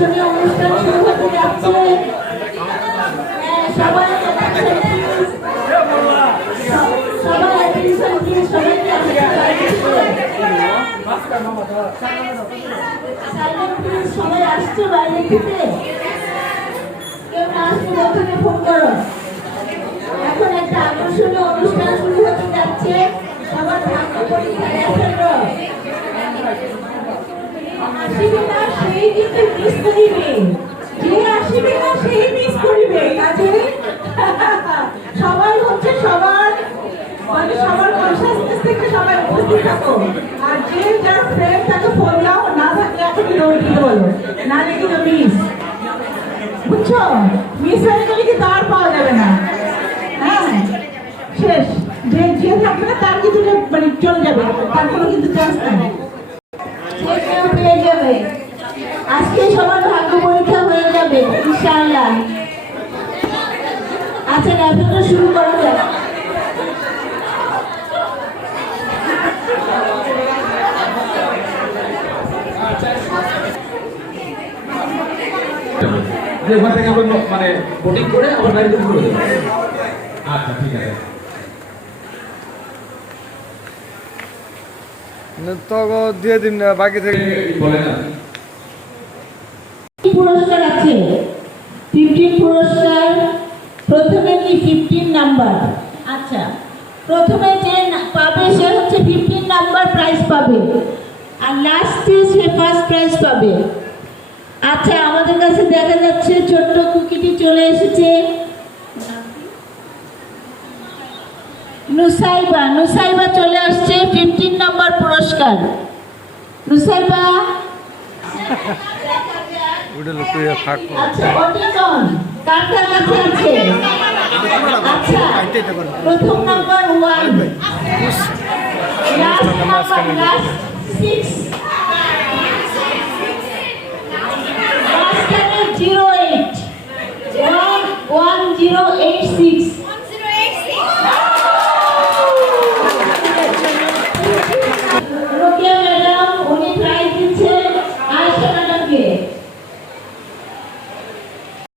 আকর্ষণীয় অনুষ্ঠান শুরু হতে যাচ্ছে। সবাই সবাই আসছে বাইরে থেকে, কেউ না আসছে ওখানে ফোন করো। এখন একটা আকর্ষণীয় অনুষ্ঠান শুরু হতে যাচ্ছে। সবার ভাগ্য পরীক্ষায় আসিবে না সেই কিন্তু মিস করিবে, যে আসিবে না সেই মিস করিবে। কাজে সবাই হচ্ছে সবার মানে সবার কনসাসনেস থেকে সবাই উপস্থিত থাকো। আর যে যার ফ্রেন্ড তাকে ফোন দাও, না থাকলে এখনই দৌড় দিতে বলো, না কিন্তু মিস। বুঝছো, মিস হয়ে গেলে কিন্তু আর পাওয়া যাবে না। হ্যাঁ শেষ, যে যে থাকবে না তার কিন্তু মানে চলে যাবে, তার কোনো কিন্তু চান্স নেই, সে কেউ পেয়ে যাবে। আজকে সবার ভাগ্য পরীক্ষা হয়ে যাবে ইনশাআল্লাহ। আচ্ছা নাটকটা শুরু করা যাক। যে ওখান থেকে আমরা মানে বোটিং করে আবার গাড়ি শুরু করে দেবো। আচ্ছা ঠিক আছে। তো দিয়ে দিন না, বাকি থেকে বলে না। পুরস্কার আছে 15 পুরস্কার। প্রথমে কি 15 নাম্বার? আচ্ছা, প্রথমে যে পাবে সে হচ্ছে 15 নাম্বার প্রাইজ পাবে, আর লাস্টে সে ফার্স্ট প্রাইজ পাবে। আচ্ছা, আমাদের কাছে দেখা যাচ্ছে ছোট্ট কুকিটি চলে এসেছে। নুসাইবা, নুসাইবা চলে আসছে 15 নম্বর পুরস্কার। নুসাইবা আচ্ছা, অটিকন কার কাছে আছে? আচ্ছা, প্রথম নাম্বার 1, লাস্ট নাম্বার 6, লাস্ট 08 1086